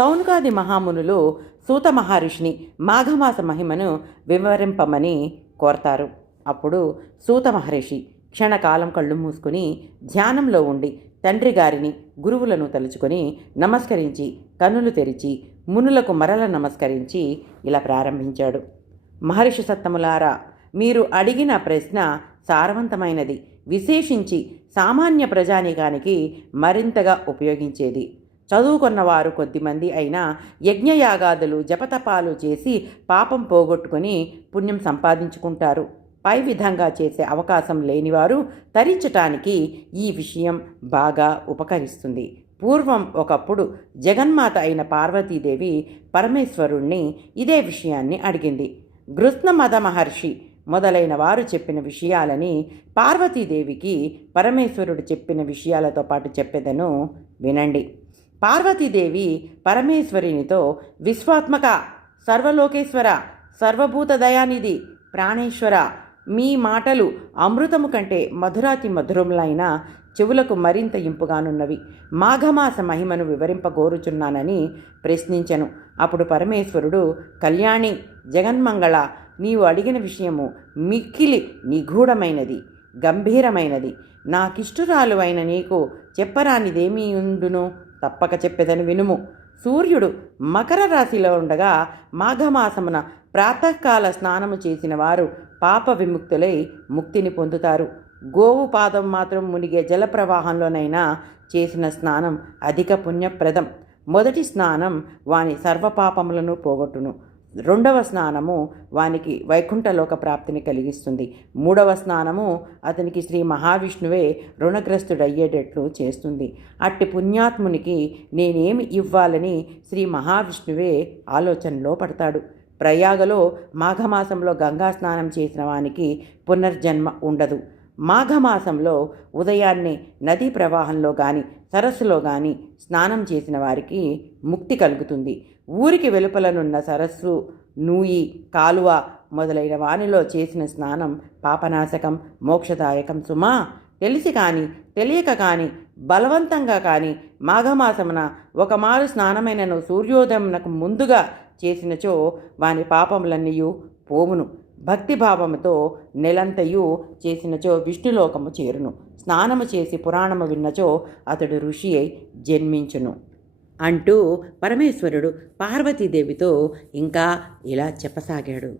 సౌనకాది మహామునులు సూత మహర్షిని మాఘమాస మహిమను వివరింపమని కోరతారు. అప్పుడు సూత మహర్షి క్షణకాలం కళ్ళు మూసుకుని ధ్యానంలో ఉండి తండ్రి గారిని గురువులను తలుచుకొని నమస్కరించి కన్నులు తెరిచి మునులకు మరల నమస్కరించి ఇలా ప్రారంభించాడు. మహర్షి సత్తములారా, మీరు అడిగిన ప్రశ్న సారవంతమైనది, విశేషించి సామాన్య ప్రజానికానికి మరింతగా ఉపయోగించేది. చదువుకున్నవారు కొద్దిమంది అయినా యజ్ఞయాగాదులు జపతపాలు చేసి పాపం పోగొట్టుకుని పుణ్యం సంపాదించుకుంటారు. పై విధంగా చేసే అవకాశం లేనివారు తరించటానికి ఈ విషయం బాగా ఉపకరిస్తుంది. పూర్వం ఒకప్పుడు జగన్మాత అయిన పార్వతీదేవి పరమేశ్వరుణ్ణి ఇదే విషయాన్ని అడిగింది. గృత్నమద మహర్షి మొదలైన వారు చెప్పిన విషయాలని పార్వతీదేవికి పరమేశ్వరుడు చెప్పిన విషయాలతో పాటు చెప్పేదను వినండి. పార్వతీదేవి పరమేశ్వరునితో, విశ్వాత్మక, సర్వలోకేశ్వర, సర్వభూత దయానిధి, ప్రాణేశ్వర, మీ మాటలు అమృతము కంటే మధురాతి మధురములైన చెవులకు మరింత ఇంపుగానున్నవి. మాఘమాస మహిమను వివరింపగోరుచున్నానని ప్రశ్నించెను. అప్పుడు పరమేశ్వరుడు, కళ్యాణి, జగన్మంగళ, నీవు అడిగిన విషయము మిక్కిలి నిగూఢమైనది, గంభీరమైనది. నాకిష్టురాలు అయిన నీకు చెప్పరానిదేమీ ఉండును, తప్పక చెప్పెదని వినుము. సూర్యుడు మకర రాశిలో ఉండగా మాఘమాసమున ప్రాతకాల స్నానము చేసిన వారు పాప విముక్తులై ముక్తిని పొందుతారు. గోవు పాదం మాత్రం మునిగే జలప్రవాహంలోనైనా చేసిన స్నానం అధిక పుణ్యప్రదం. మొదటి స్నానం వాని సర్వపాపములను పోగొట్టును. రెండవ స్నానము వానికి వైకుంఠలోక ప్రాప్తిని కలిగిస్తుంది. మూడవ స్నానము అతనికి శ్రీ మహావిష్ణువే రుణగ్రస్తుడయ్యేటట్లు చేస్తుంది. అట్టి పుణ్యాత్మునికి నేనేమి ఇవ్వాలని శ్రీ మహావిష్ణువే ఆలోచనలో పడతాడు. ప్రయాగలో మాఘమాసంలో గంగా స్నానం చేసిన వానికి పునర్జన్మ ఉండదు. మాఘమాసంలో ఉదయాన్నే నదీ ప్రవాహంలో కానీ సరస్సులో కానీ స్నానం చేసిన వారికి ముక్తి కలుగుతుంది. ఊరికి వెలుపలనున్న సరస్సు, నూయి, కాలువ మొదలైన వానిలో చేసిన స్నానం పాపనాశకం, మోక్షదాయకం సుమా. తెలిసి కానీ తెలియక కానీ బలవంతంగా కానీ మాఘమాసమున ఒకమారు స్నానమైనను సూర్యోదయమునకు ముందుగా చేసినచో వాని పాపములన్నీయు పోవును. భక్తిభావముతో నెలంతయు చేసినచో విష్ణులోకము చేరును. స్నానము చేసి పురాణము విన్నచో అతడు ఋషి అయి జన్మించును అంటూ పరమేశ్వరుడు పార్వతీదేవితో ఇంకా ఇలా చెప్పసాగాడు.